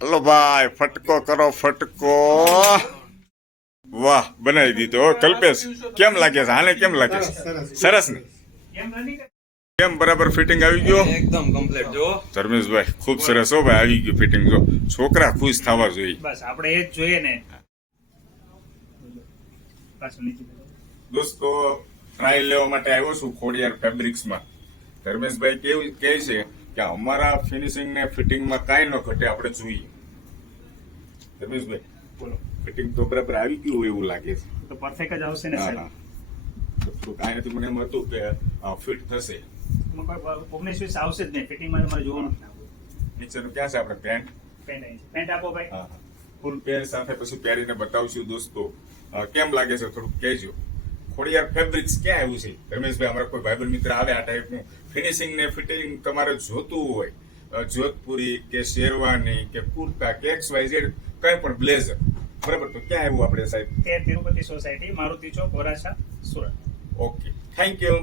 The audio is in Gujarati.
હલો ભાઈ, ફટકો કરો ફટકો. વાહ, બનાવી દીધો હો. કલ્પેશ, કેમ લાગે છે? હાલે કેમ લાગે છે? સરસ ને? કેમ બરાબર ફિટિંગ આવી ગયો? એકદમ કમ્પ્લીટ જો. ધર્મેશભાઈ, ખૂબ સરસ હો ભાઈ, આવી ગયું ફિટિંગ. જો છોકરા ખુશ થવા જોઈએ. બસ આપણે એ જ જોઈએ ને. પાછું નીચે. દોસ્તો, ટ્રાયલ લેવા માટે આવ્યો છું ખોડિયાર ફેબ્રિક્સમાં. ધર્મેશભાઈ કેવું કહે છે કે અમારા ફિનિશિંગ ને ફિટિંગમાં કાંઈ ન ઘટે, આપણે જોઈએ. ધર્મેશભાઈ, બોલો. ફિટિંગ તો બરાબર આવી ગયું એવું લાગે છે. તો પરફેક્ટ જ આવશે ને સાહેબ. તો કાંઈ નથી, મને એમ હતું કે ફિટ થશે. ઓગણીસ આવશે જ નહીં. ફિટિંગમાં તમારે જોવાનું જ ના. નીચેનું ક્યાં છે આપણે પેન્ટ? પેન્ટ આપો ભાઈ. હા, ફૂલ પેન્ટ સાથે પછી પહેરીને બતાવશું દોસ્તો. કેમ લાગે છે થોડુંક કહેજો. ખોડિયાર ફેબ્રિક્સ ક્યાં આવ્યું છે? રમેશભાઈ, અમારા કોઈ ભાઈબંધ મિત્ર આવે આ ટાઈપનું ફિનિશિંગ ને ફિટિંગ તમારે જોતું હોય, જોધપુરી કે શેરવાની કે કુર્તા કે XYZ કંઈ પણ બ્લેઝર, બરાબર, તો ક્યાં આવ્યું આપણે સાહેબ? તે Tirupati society, Maruti Chowk, Varachha, Surat. Okay, thank you.